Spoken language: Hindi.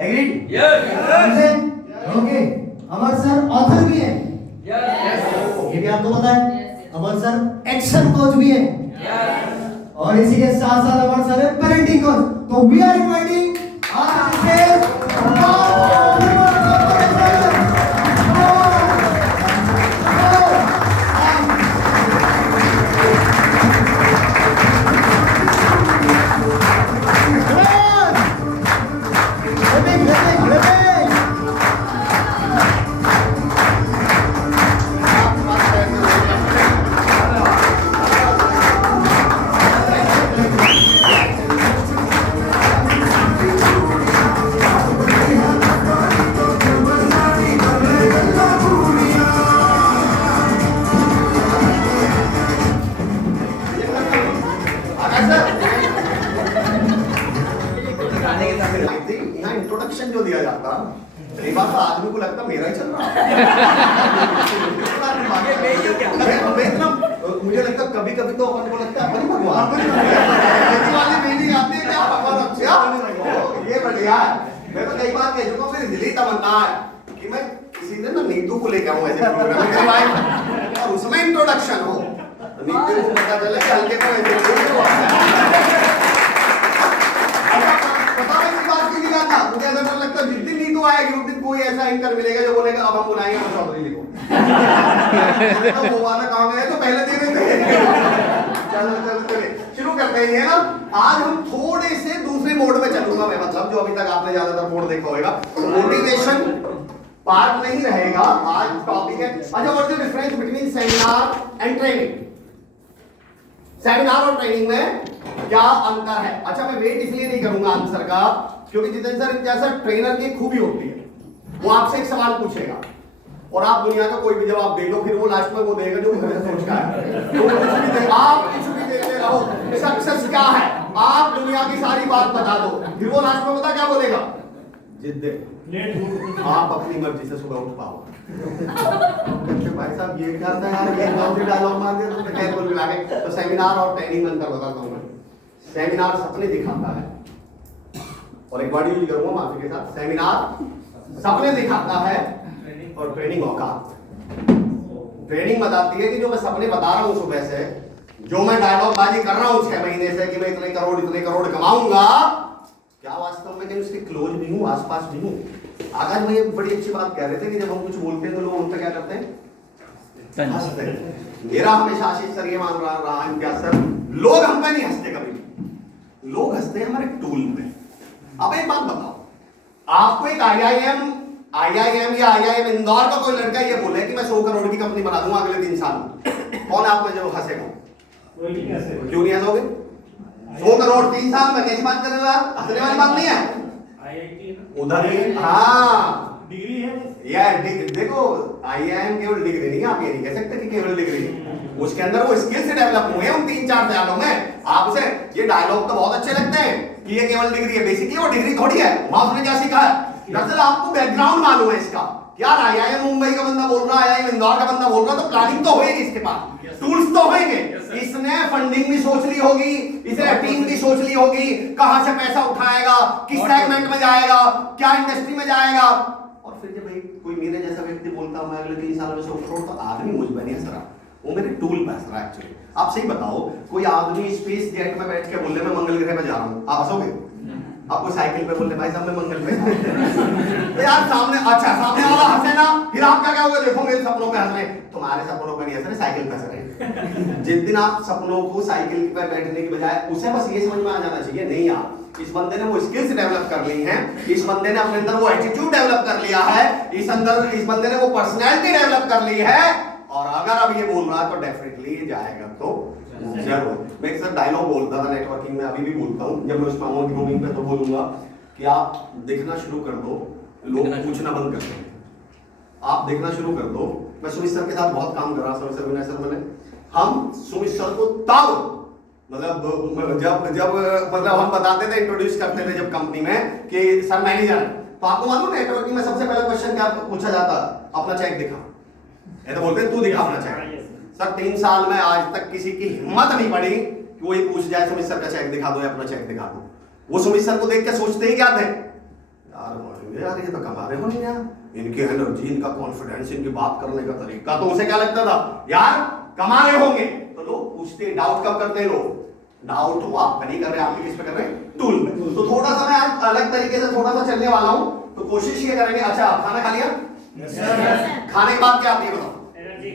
एग्रीड? यस। ओके। अमर सर ऑथर भी है, यस। ये भी आपको पता है। अमर सर एक्शन कोच भी है, यस। और इसी के साथ साथ अमर सर है पेरेंटिंग कोच। तो वी आर इनवाइटिंग इंट्रोडक्शन जो दिया जाता कई बार तो आदमी को लगता मेरा ही चल रहा मुझे लगता कभी कभी तो अपन को लगता है अपन भगवान वाली मीनिंग आती है क्या भगवान अच्छा ये बढ़िया है। मैं तो कई बार कह चुका हूँ, मेरी दिली तमन्ना है कि मैं किसी दिन ना नीतू को लेकर आऊँ ऐसे प्रोग्राम में और उसमें इंट्रोडक्शन हो, नीतू को पता चले कि हल्के को मुझे ऐसा डर लगता है जिस दिन नीतू आएगी उस दिन कोई ऐसा एंकर मिलेगा जो बोलेगा अब हम बुलाएंगे हम चौधरी लिखो तो वो वाला काम है तो पहले दे रहे थे। चलो चलो चलिए शुरू करते हैं ना। आज हम थोड़े से दूसरे मोड में चलूंगा मैं, मतलब जो अभी तक आपने ज्यादातर मोड देखा होगा मोटिवेशन पार्ट नहीं रहेगा। आज टॉपिक है अच्छा what is the difference between seminar and training. Seminar और ट्रेनिंग में क्या अंतर है? अच्छा मैं वेट इसलिए नहीं करूंगा आंसर का क्योंकि जितेंद्र सर जैसा ट्रेनर की खूबी होती है वो आपसे एक सवाल पूछेगा और आप दुनिया का कोई भी जवाब दे लो, फिर वो लास्ट में वो देगा जो उसने सोच का है। तो आप कुछ भी देते रहो, सक्सेस क्या है आप दुनिया की सारी बात बता दो, फिर वो लास्ट में पता क्या बोलेगा, जिद्दे आप अपनी मर्जी से सुबह उठ पाओ। भाई साहब ये क्या था यार, ये कौन सी डायलॉग मार दिया तुमने, खैर बोल लगा के। तो सेमिनार और ट्रेनिंग में अंतर बताता हूं मैं। सेमिनार सपने दिखाता है, और एक वर्ड यूज करूंगा माफी के साथ, सेमिनार सपने दिखाता है और ट्रेनिंग औकात। ट्रेनिंग बताती है कि जो मैं सपने बता रहा हूं सुबह से, जो मैं डायलॉग बाजी कर रहा हूं 6 महीने से कि मैं इतने करोड़ कमाऊंगा, क्या वास्तव में कहीं उसके क्लोज भी हूं, आसपास भी हूं। आकाश भाई बड़ी अच्छी बात कह रहे थे कि जब हम कुछ बोलते हैं तो लोग उनका क्या करते हैं, हंसते हैं। मेरा हमेशा आशीष सर ये मान रहा है क्या सर, लोग हम पे नहीं हंसते कभी, लोग हंसते हैं हमारे टूल पे। अब एक बात बताओ, आपको एक आईआईएम या आईआईएम इंदौर का कोई लड़का ये बोले कि मैं 100 करोड़ की कंपनी बना दूंगा अगले 3 साल में, कौन आप में जो हंसेगा? क्यों नहीं हंसोगे? 100 करोड़ 3 साल में कैसी बात कर रहे हो यार, हंसने वाली बात नहीं है। उधर ही हाँ डिग्री है यार, देखो आईआईएम केवल डिग्री नहीं, आप ये नहीं कह सकते कि केवल डिग्री, उसके अंदर वो स्किल से डेवलप हुए उन 3-4 सालों में। आप उसे ये डायलॉग तो बहुत अच्छे लगते हैं कि ये केवल डिग्री है, बेसिकली वो डिग्री थोड़ी है, वहां उसने क्या सीखा है। दरअसल आपको बैकग्राउंड मालूम है इसका, यार आईआईएम मुंबई का बंदा बोल रहा है, आईआईएम इंदौर का बंदा बोल रहा है, तो प्लानिंग तो होगी इसके पास, टूल्स तो होंगे, इसने फंडिंग भी सोच ली होगी, इसने टीम भी सोच ली होगी, कहां से पैसा उठाएगा, किस सेगमेंट में जाएगा, क्या इंडस्ट्री में जाएगा। और फिर जब भाई कोई मेरे जैसा व्यक्ति बोलता मैं अगले 3 साल में 100 करोड़, तो आदमी मुझ पर नहीं हंस रहा, वो मेरे टूल पे हंस रहा है एक्चुअली। आप सही बताओ, कोई आदमी स्पेस जेट में बैठ के बोले मैं मंगल ग्रह पे जा रहा हूं, आप हंसोगे? आपको साइकिल पे बोले भाई साहब मैं मंगल पे तो यार सामने अच्छा सामने वाला हंसे ना, फिर आप क्या कहोगे, देखो मेरे सपनों पे हंस रहे, तुम्हारे सपनों पे नहीं हंस रहे, साइकिल पे हंस रहे। जिस दिन आप सपनों को साइकिल पे बैठने की बजाय उसे बस ये समझ में आ जाना चाहिए, नहीं यार इस बंदे ने वो स्किल्स डेवलप कर ली हैं, इस बंदे ने अपने अंदर वो एटीट्यूड डेवलप कर लिया है, इस बंदे ने वो पर्सनैलिटी डेवलप कर ली है, और अगर अब ये बोल रहा है तो डेफिनेटली जाएगा तो जरूर। मैं एक सर डायलॉग बोलता था नेटवर्किंग में, अभी भी बोलता हूँ, जब मैं उसमें आऊंगा ग्रूमिंग पे तो बोलूंगा कि आप दिखना शुरू कर दो, लोग पूछना बंद कर देंगे। आप देखना शुरू कर दो। मैं सुमित सर के साथ बहुत काम कर रहा था, विनय सर मैंने, हम सुमित सर को तब मतलब जब मतलब हम बताते थे, इंट्रोड्यूस करते थे जब कंपनी में कि सर मैनेजर है, तो आपको मालूम नेटवर्किंग में सबसे पहला क्वेश्चन क्या पूछा जाता, अपना चेक दिखा, ये तो बोलते हैं तू दिखा अपना चेक। सर 3 साल में आज तक किसी की हिम्मत नहीं पड़ी कि वो ये पूछ जाए सुमित सर का चेक दिखा दो या अपना चेक दिखा दो। वो सुमित सर को देख के सोचते ही क्या थे, यार ये तो कमा रहे हो नहीं यार, इनकी एनर्जी, इनका कॉन्फिडेंस, इनकी बात करने का तरीका, तो उसे क्या लगता था यार कमा रहे होंगे। तो लोग पूछते, डाउट कब करते हैं लोग, डाउट वो आप नहीं कर रहे, आप किस पे कर रहे हैं, टूल में। तो थोड़ा सा मैं आज अलग तरीके से थोड़ा सा चलने वाला हूं, तो कोशिश ये करेंगे। अच्छा खाना खा लिया? खाने के बाद क्या आप ये बताओ, एनर्जी